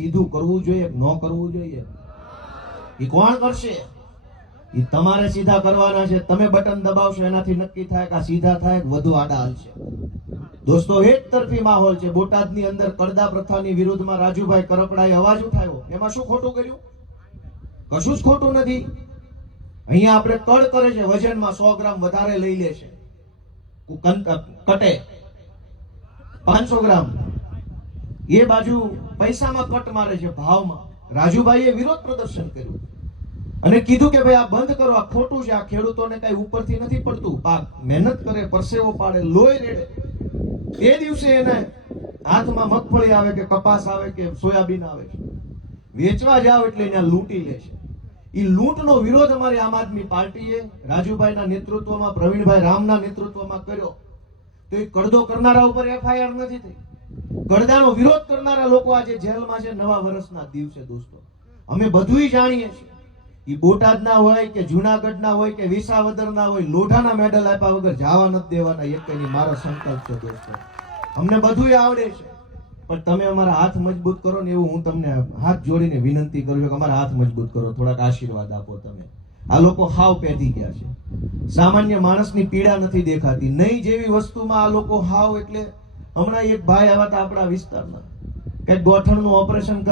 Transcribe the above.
સીધું કરવું જોઈએ કે ન કરવું જોઈએ? એ કોણ કરશે? એ તમારે સીધા કરવાના છે. તમે બટન દબાવશો એનાથી નક્કી થાય કે આ સીધા થાય કે વધુ આડા હાલશે. દોસ્તો, એક તરફી માહોલ છે. બોટાદની અંદર કડદા પ્રથાની વિરુદ્ધમાં રાજુભાઈ કરપડાએ અવાજ ઉઠાવ્યો. એમાં શું ખોટું કર્યું? કશું જ ખોટું નથી. અહીંયા આપણે કડ કરે છે, વજનમાં 100 ગ્રામ વધારે લઈ લે છે, કટે 500 ગ્રામ. એ બાજુ પૈસામાં કટ મારે છે, ભાવમાં. રાજુભાઈએ વિરોધ પ્રદર્શન કર્યું અને કીધું કે ભાઈ આ બંધ કરો, આ ખોટું છે. આ ખેડૂતોને કઈ ઉપરથી નથી પડતું. પાક મહેનત કરે, પરસેવો પાડે, લોહી રેડે. એ દિવસે એને હાથમાં મગફળી આવે કે કપાસ આવે કે સોયાબીન આવે છે, વેચવા જાવ એટલે એને લૂંટી લે છે. એ લૂંટનો વિરોધ અમારી આમ આદમી પાર્ટીએ રાજુભાઈના નેતૃત્વમાં, પ્રવીણભાઈ રામના નેતૃત્વમાં કર્યો. તો એ કડદો કરનારા ઉપર FIR નથી થઈ. કડદાનો વિરોધ કરનારા લોકો આજે જેલમાં છે નવા વર્ષના દિવસે. દોસ્તો, અમે બધું જાણીએ છીએ. એ બોટાદના હોય કે જુનાગઢના હોય કે વિસાવદરના હોય, લોઢાના મેડલ આપ્યા વગર જવા નથી દેવાના. એકની મારો સંકલ્પ છે દોસ્તો. અમને બધું આવડે છે, પણ તમે અમારા હાથ મજબૂત કરો ને, એવું હું તમને હાથ જોડીને વિનંતી કરું છું કે અમારા હાથ મજબૂત કરો, થોડાક આશીર્વાદ આપો તમે. આ લોકો હાવ પેધી ગયા છે. સામાન્ય માણસની પીડા નથી દેખાતી. નહીં જેવી વસ્તુમાં આ લોકો હાવ. એટલે હમણાં એક ભાઈ આવ્યા હતા આપણા વિસ્તારના, કઈક ગોઠણનું ઓપરેશન